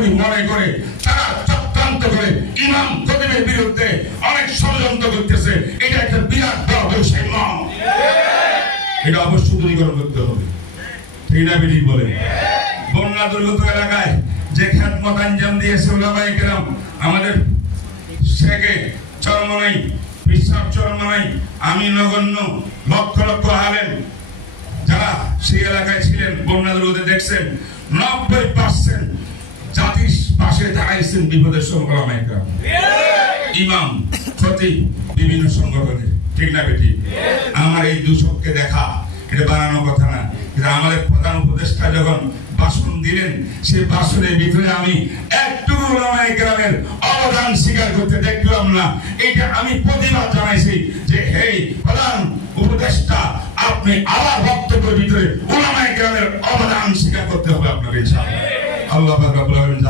মনে করে তারা চক্রান্ত করে ইমাম খতিবের বিরুদ্ধে অনেক ষড়যন্ত্র করতেছে। এটা একটা বিরাট বড় বৈষম্য, এটা অবশ্যই দূরীকরণ করতে হবে। ঠিক না বেটি বলে? বন্যা দুর্গত এলাকায় যে খেদমত আঞ্জাম দিয়েছে উলামায়ে কেরাম, আমাদের শেখে চরমনাই, বিশ্বাস চরমনাই, আমি নগণ্য লক্ষ লক্ষ আলেম যারা সেই এলাকায় ছিলেন, বন্যা দুর্গতে দেখছেন 90% জাতির পাশে দাঁড়াইছেন বিপদের সময় উলামায়ে কেরাম, ইমাম খতিব বিভিন্ন সংগঠনের। ঠিক না বেটি? আমার এই দুঃখকে দেখা এটা বানানো কথা না, কিন্তু আমাদের প্রধান উপদেষ্টা যখন ভাষণ দিলেন, সেই ভাষণের ভিতরে আমি একটু উলামায়ে কেরামের অবদান স্বীকার করতে দেখলাম না। এটা আমি প্রতিবাদ জানাইছি যে হে প্রধান উপদেষ্টা, আপনি আবার বক্তব্যের ভিতরে উলামায়ে কেরামের অবদান স্বীকার করতে হবে আপনাকে। ইনশাআল্লাহ আল্লাহ পাক রব্বুল আলামিন